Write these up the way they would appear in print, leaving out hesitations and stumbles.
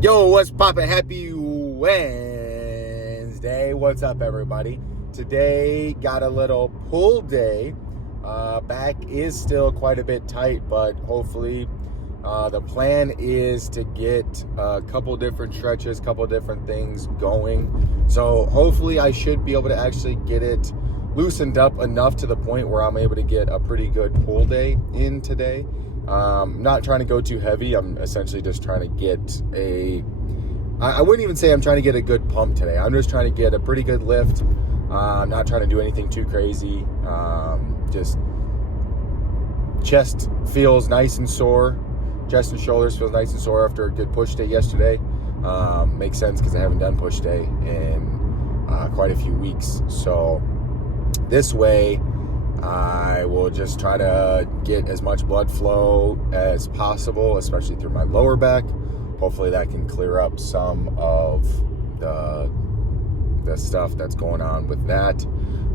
Yo, what's poppin'? Happy Wednesday. What's up, everybody? Today, got a little pull day. Back is still quite a bit tight, but hopefully the plan is to get a couple different stretches, couple different things going. So hopefully I should be able to actually get it loosened up enough to the point where I'm able to get a pretty good pull day in today. Not trying to go too heavy. I'm essentially just trying to get I wouldn't even say I'm trying to get a good pump today. I'm just trying to get a pretty good lift. I'm not trying to do anything too crazy. Just chest feels nice and sore. Chest and shoulders feels nice and sore after a good push day yesterday. Makes sense because I haven't done push day in quite a few weeks. So this way, I will just try to get as much blood flow as possible, especially through my lower back. Hopefully that can clear up some of the stuff that's going on with that.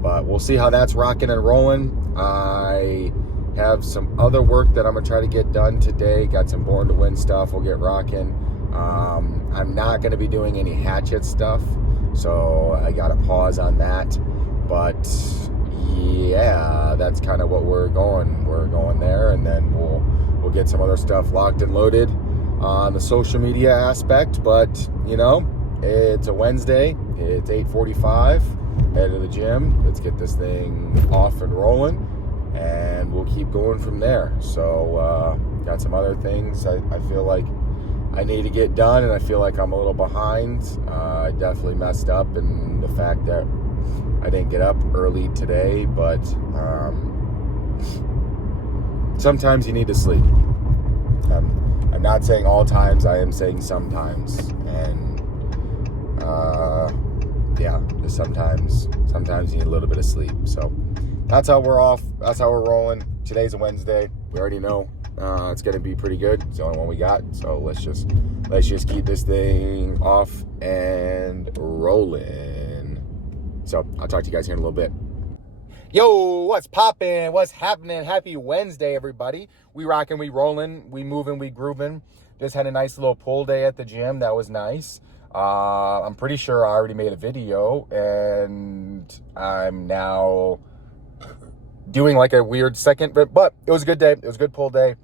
But we'll see how that's rocking and rolling. I have some other work that I'm going to try to get done today. Got some Born to Win stuff. We'll get rocking. I'm not going to be doing any hatchet stuff, so I got to pause on that. But yeah, that's kind of what we're going. We're going there, and then we'll get some other stuff locked and loaded on the social media aspect. But you know, it's a Wednesday. It's 8:45. Head to the gym. Let's get this thing off and rolling, and we'll keep going from there. So got some other things I feel like I need to get done, and I feel like I'm a little behind. I definitely messed up in the fact that I didn't get up early today, but sometimes you need to sleep. I'm not saying all times, I am saying sometimes. And yeah, just sometimes you need a little bit of sleep. So that's how we're off. That's how we're rolling. Today's a Wednesday. We already know it's going to be pretty good. It's the only one we got. So let's just keep this thing off and rolling. So I'll talk to you guys here in a little bit. Yo, what's poppin'? What's happening? Happy Wednesday, everybody. We rockin', we rollin', we moving, we grooving. Just had a nice little pull day at the gym. That was nice. I'm pretty sure I already made a video, and I'm now doing like a weird second, but it was a good day. It was a good pull day.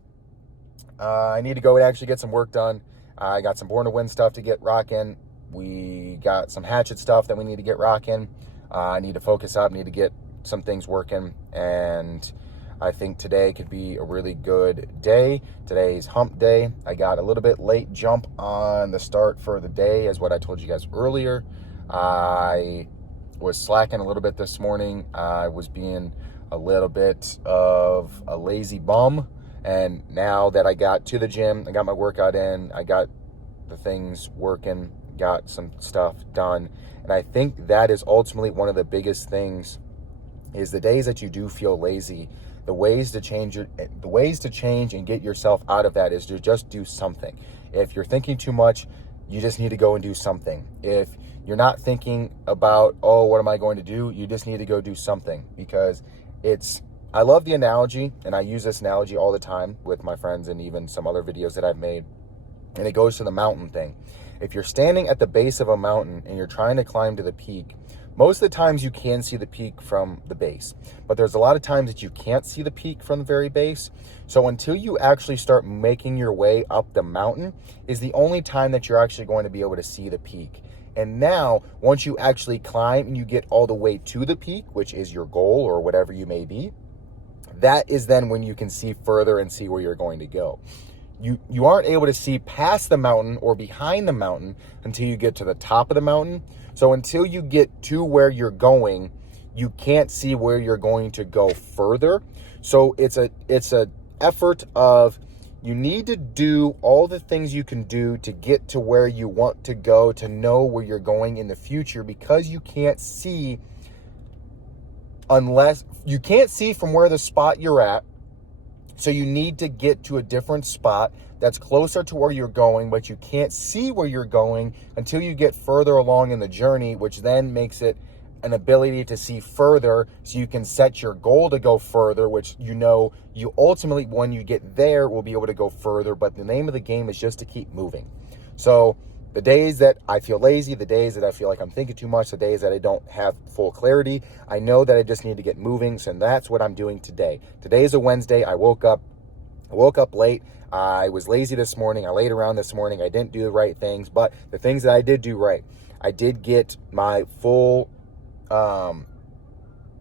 I need to go and actually get some work done. I got some Born to Win stuff to get rocking. We got some hatchet stuff that we need to get rocking. I need to focus up, need to get some things working, and I think today could be a really good day. Today's hump day. I got a little bit late jump on the start for the day, as what I told you guys earlier. I was slacking a little bit this morning. I was being a little bit of a lazy bum, and now that I got to the gym, I got my workout in, I got the things working, got some stuff done, and I think that is ultimately one of the biggest things, is the days that you do feel lazy, the ways to change and get yourself out of that is to just do something. If you're thinking too much, you just need to go and do something. If you're not thinking about, oh, what am I going to do? You just need to go do something, because I love the analogy, and I use this analogy all the time with my friends and even some other videos that I've made, and it goes to the mountain thing. If you're standing at the base of a mountain and you're trying to climb to the peak, most of the times you can see the peak from the base, but there's a lot of times that you can't see the peak from the very base. So until you actually start making your way up the mountain is the only time that you're actually going to be able to see the peak. And now, once you actually climb and you get all the way to the peak, which is your goal or whatever you may be, that is then when you can see further and see where you're going to go. You aren't able to see past the mountain or behind the mountain until you get to the top of the mountain. So until you get to where you're going, you can't see where you're going to go further. So it's a effort of, you need to do all the things you can do to get to where you want to go, to know where you're going in the future, because you can't see from where the spot you're at. So you need to get to a different spot that's closer to where you're going, but you can't see where you're going until you get further along in the journey, which then makes it an ability to see further, so you can set your goal to go further, which you ultimately, when you get there, will be able to go further. But the name of the game is just to keep moving. So the days that I feel lazy, the days that I feel like I'm thinking too much, the days that I don't have full clarity, I know that I just need to get moving. So that's what I'm doing today. Today is a Wednesday. I woke up late. I was lazy this morning. I laid around this morning. I didn't do the right things, but the things that I did do right, I did get my full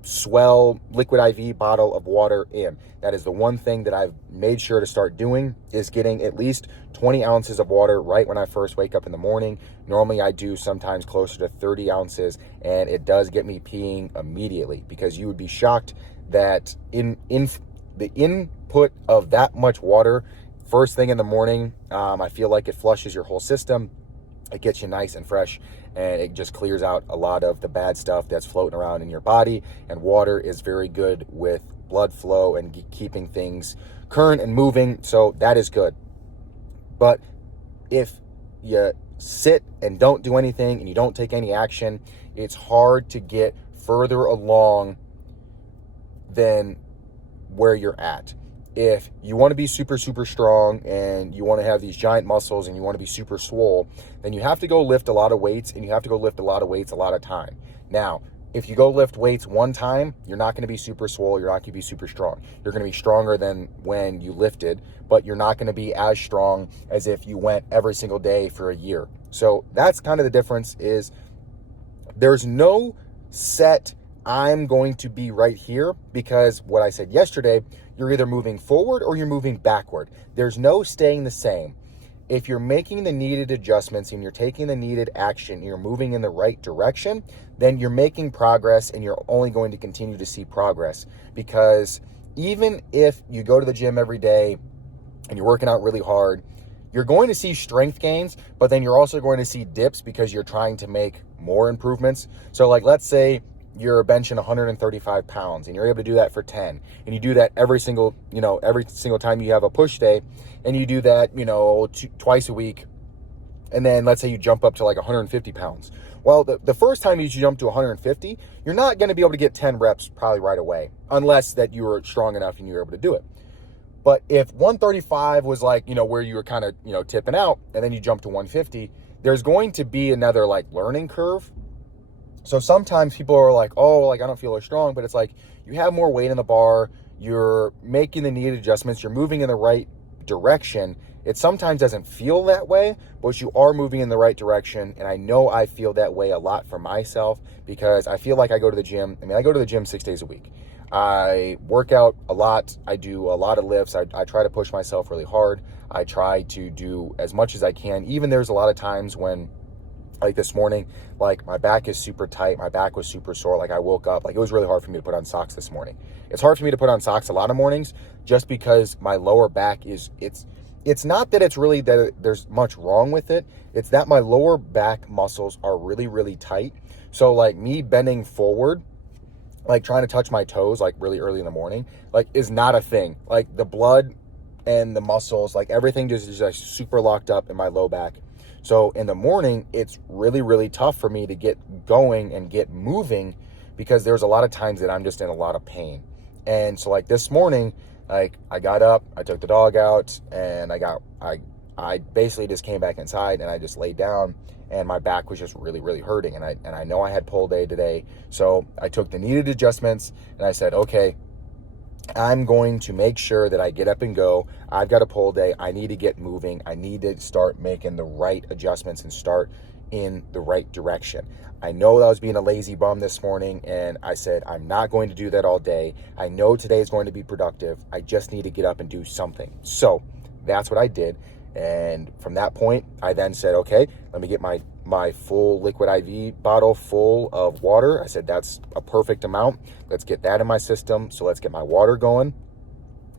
Swell liquid IV bottle of water in. That is the one thing that I've made sure to start doing, is getting at least 20 ounces of water right when I first wake up in the morning. Normally I do sometimes closer to 30 ounces, and it does get me peeing immediately, because you would be shocked that in the input of that much water first thing in the morning, I feel like it flushes your whole system. It gets you nice and fresh, and it just clears out a lot of the bad stuff that's floating around in your body. And water is very good with blood flow and keeping things current and moving, so that is good. But if you sit and don't do anything and you don't take any action, it's hard to get further along than where you're at. If you want to be super, super strong and you want to have these giant muscles and you want to be super swole, then you have to go lift a lot of weights, and you have to go lift a lot of weights a lot of time. Now, if you go lift weights one time, you're not going to be super swole. You're not going to be super strong. You're going to be stronger than when you lifted, but you're not going to be as strong as if you went every single day for a year. So that's kind of the difference. Is there's no set I'm going to be right here, because what I said yesterday, you're either moving forward or you're moving backward. There's no staying the same. If you're making the needed adjustments and you're taking the needed action, you're moving in the right direction, then you're making progress, and you're only going to continue to see progress. Because even if you go to the gym every day and you're working out really hard, you're going to see strength gains, but then you're also going to see dips because you're trying to make more improvements. So like, let's say you're benching 135 pounds and you're able to do that for 10, and you do that every single time you have a push day, and you do that, twice a week. And then let's say you jump up to like 150 pounds. Well, the first time you jump to 150, you're not going to be able to get 10 reps probably right away, unless that you were strong enough and you were able to do it. But if 135 was like, where you were kind of, tipping out, and then you jump to 150, there's going to be another like learning curve. So sometimes people are like, oh, like I don't feel as strong, but it's like you have more weight in the bar, you're making the needed adjustments, you're moving in the right direction. It sometimes doesn't feel that way, but you are moving in the right direction. And I know I feel that way a lot for myself, because I feel like I go to the gym. I go to the gym 6 days a week. I work out a lot. I do a lot of lifts. I try to push myself really hard. I try to do as much as I can. Even there's a lot of times when, like this morning, like my back is super tight. My back was super sore. Like I woke up, like it was really hard for me to put on socks this morning. It's hard for me to put on socks a lot of mornings, just because my lower back it's not that it's really that there's much wrong with it. It's that my lower back muscles are really, really tight. So like me bending forward, like trying to touch my toes, like really early in the morning, like is not a thing. Like the blood and the muscles, like everything just is like super locked up in my low back. So in the morning, it's really, really tough for me to get going and get moving, because there's a lot of times that I'm just in a lot of pain. And so like this morning, like I got up, I took the dog out, and I basically just came back inside and I just laid down, and my back was just really, really hurting. And I know I had pull day today. So I took the needed adjustments and I said, okay, I'm going to make sure that I get up and go. I've got a pull day. I need to get moving. I need to start making the right adjustments and start in the right direction. I know that I was being a lazy bum this morning, and I said, I'm not going to do that all day. I know today is going to be productive. I just need to get up and do something. So that's what I did. And from that point, I then said, okay, let me get my full liquid IV bottle full of water. I said, that's a perfect amount. Let's get that in my system. So let's get my water going.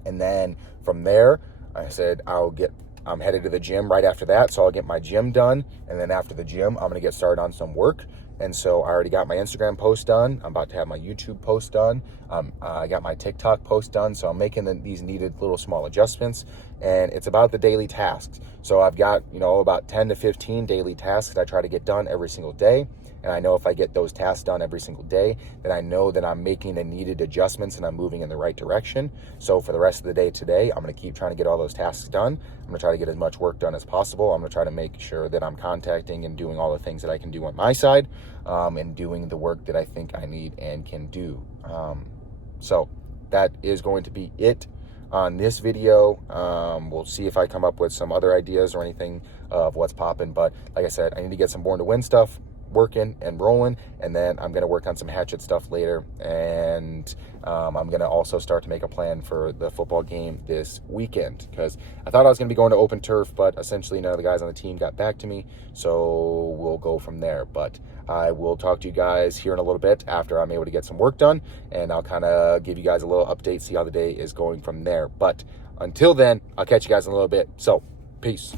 And then from there, I said, I'm headed to the gym right after that. So I'll get my gym done. And then after the gym, I'm going to get started on some work. And so I already got my Instagram post done. I'm about to have my YouTube post done. I got my TikTok post done. So I'm making these needed little small adjustments. and it's about the daily tasks. So I've got, about 10 to 15 daily tasks that I try to get done every single day. And I know if I get those tasks done every single day, then I know that I'm making the needed adjustments and I'm moving in the right direction. So for the rest of the day today, I'm going to keep trying to get all those tasks done. I'm going to try to get as much work done as possible. I'm going to try to make sure that I'm contacting and doing all the things that I can do on my side, and doing the work that I think I need and can do. So that is going to be it on this video. We'll see if I come up with some other ideas or anything of what's popping. But like I said, I need to get some Born to Win stuff working and rolling, and then I'm going to work on some hatchet stuff later, and I'm going to also start to make a plan for the football game this weekend, because I thought I was going to be going to open turf, but essentially none of the guys on the team got back to me, so we'll go from there. But I will talk to you guys here in a little bit after I'm able to get some work done, and I'll kind of give you guys a little update, see how the day is going from there. But until then, I'll catch you guys in a little bit. So peace.